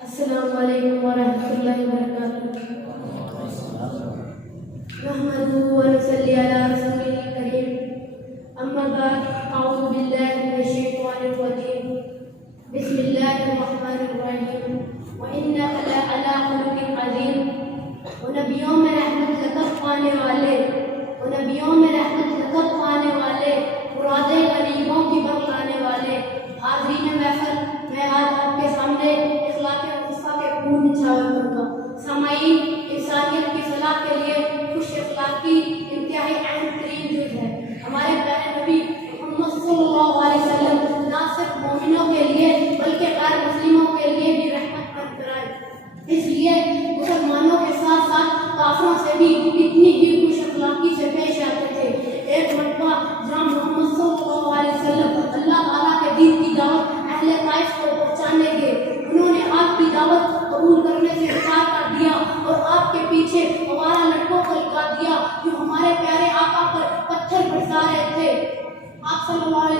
السلام علیکم ورحمۃ اللہ وبرکاتہ۔ نحمده ونصلي على رسوله الكريم، اما بعد، اعوذ باللہ من الشیطان الرجیم، بسم اللہ الرحمن الرحیم، وَإِنَّكَ لَعَلَىٰ خُلُقٍ عَظِيمٍ۔ وہ نبیوں میں رحمت لقب پانے والے، وہ نبیوں میں رحمت لقب پانے والے، مراد غریبوں کی بخلانے والے، حاضرین محفل، میں آج آپ کے سامنے اخلاق مصطفیٰ کے خون نچھاور کروں گا۔ سامعین، انسانیت کی فلاح کے لیے خوش اخلاقی انتہائی اہم ترین جز ہے۔ ہمارے پیارے نبی محمد صلی اللہ علیہ وسلم نہ صرف مومنوں کے لیے بلکہ غیر مسلموں کے لیے بھی رحمت بن کر آئے۔ اس لیے مسلمانوں کے ساتھ ساتھ کافروں سے بھی اتنی ہی خوش اخلاقی سے پیش آتے تھے۔ ایک مرتبہ جہاں محمد صلی اللہ علیہ وسلم اللہ تعالیٰ کے دین کی دعوت اہل طائف کو پہنچانے گئے، انہوں نے آپ کی دعوت قبول کرنے سے انکار کر دیا اور آپ کے پیچھے ہمارا لڑکوں کو لگا دیا جو ہمارے پیارے آقا پر پتھر برسا رہے تھے۔ آپ صلی اللہ علیہ